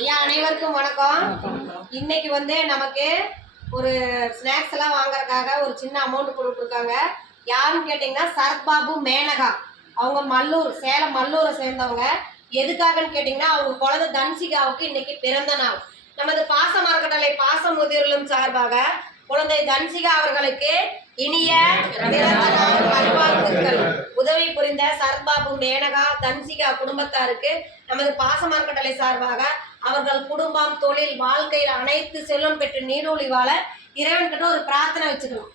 ஐயா அனைவருக்கும் வணக்கம். இன்னைக்கு நமக்கு ஒரு ஸ்நாக்ஸ் எல்லாம் வாங்குறதுக்காக ஒரு சின்ன அமௌண்ட் கொடுத்துருக்காங்க. யாருன்னு கேட்டிங்கன்னா சரத்பாபு மேனகா, அவங்க மல்லூர், சேலம் மல்லூரை சேர்ந்தவங்க. எதுக்காகன்னு கேட்டிங்கன்னா அவங்க குழந்தை தன்சிகாவுக்கு இன்னைக்கு பிறந்த நாள். நமது பாச மரக்கட்டளை பாச முதிர்லும் சார்பாக குழந்தை தன்சிகா அவர்களுக்கு இனிய பிறந்த நாள் நல்வாழ்த்துக்கள். உதவி புரிந்த சரத்பாபு மேனகா தன்சிகா குடும்பத்தாருக்கு நமது பாச மரக்கட்டளை சார்பாக அவர்கள் குடும்பம், தொழில், வாழ்க்கையில் அனைத்து செல்வம் பெற்று நீடூழி வாழ இறைவன்கிட்ட ஒரு பிரார்த்தனை வச்சுக்கணும்.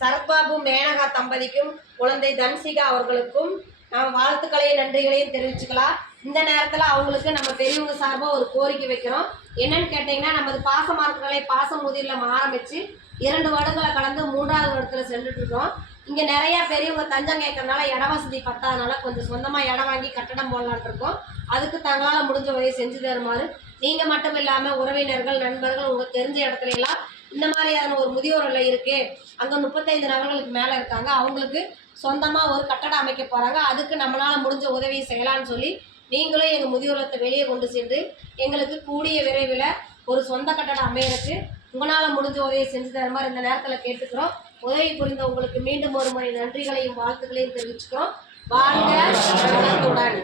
சரத்பாபு மேனகா தம்பதிக்கும் குழந்தை தன்சிகா அவர்களுக்கும் நாம் வாழ்த்துக்களையும் நன்றிகளையும் தெரிவிச்சுக்கலாம். இந்த நேரத்தில் அவங்களுக்கு நம்ம பெரியவங்க சார்பாக ஒரு கோரிக்கை வைக்கிறோம். என்னன்னு கேட்டிங்கன்னா, நமது பாச மரக்கட்டளை பாசம் முதிரில் ஆரம்பித்து 2 வருடங்களை கடந்து 3வது வருடத்தில் சென்றுட்ருக்கோம். இங்கே நிறையா பெரியவங்க தஞ்சம் கேட்கறதுனால இட வசதி பத்தாதனால கொஞ்சம் சொந்தமாக இடம் வாங்கி கட்டடம் போடலான் இருக்கோம். அதுக்கு தங்களால் முடிஞ்ச வகையை செஞ்சு தருமாறு நீங்கள் மட்டும் இல்லாமல் உறவினர்கள், நண்பர்கள், உங்களுக்கு தெரிஞ்ச இடத்துல எல்லாம் இந்த மாதிரியான ஒரு முதியோர் இல்லம் இருக்குது, அங்கே 35 நபர்களுக்கு மேலே இருக்காங்க, அவங்களுக்கு சொந்தமாக ஒரு கட்டடம் அமைக்க போகிறாங்க, அதுக்கு நம்மளால் முடிஞ்ச உதவியை செய்யலான்னு சொல்லி நீங்களும் எங்கள் முதியோரத்தை வெளியே கொண்டு சென்று எங்களுக்கு கூடிய விரைவில் ஒரு சொந்த கட்டடம் அமையறதுக்கு உங்களால் முடிஞ்ச உதவியை செஞ்சு தர மாதிரி இந்த நேரத்தில் கேட்டுக்கிறோம். உதவி புரிந்த உங்களுக்கு மீண்டும் ஒரு முறை நன்றிகளையும் வாழ்த்துக்களையும் தெரிவிச்சுக்கிறோம். வாழ்க வளத்துடன்.